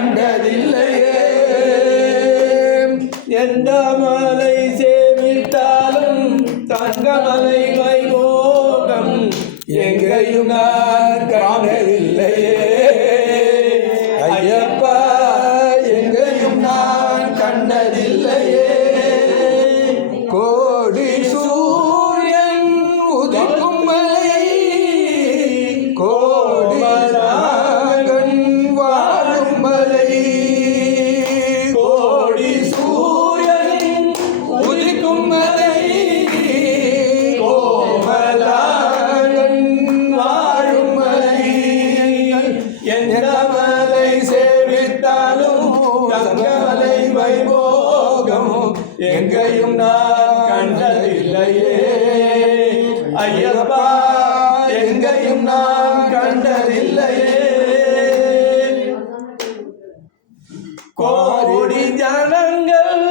கண்டதில்லையே. எந்த மலை சேவித்தாலும் தங்கமலை வைபோகம் எங்கேயும் நான் காணவில்லையே. ஐயப்பா எங்கேயும் நான் கண்டதில்லையே. கோடி சூரியன் உதிக்கும் மலை, கோடி நாகன் வாழும் மலை. கோடி சூரியன் உதிக்கும் மலை, கோமலாகன் வாழும் மலை. எந்த மலை சேவித்தாலும் தங்கமலை வைபோகம் எங்கேயும் நான் கண்டதில்லையே. ஐயப்பா எங்கேயும் நான் கண்டதில்லையே. கோடி ஜனங்கள்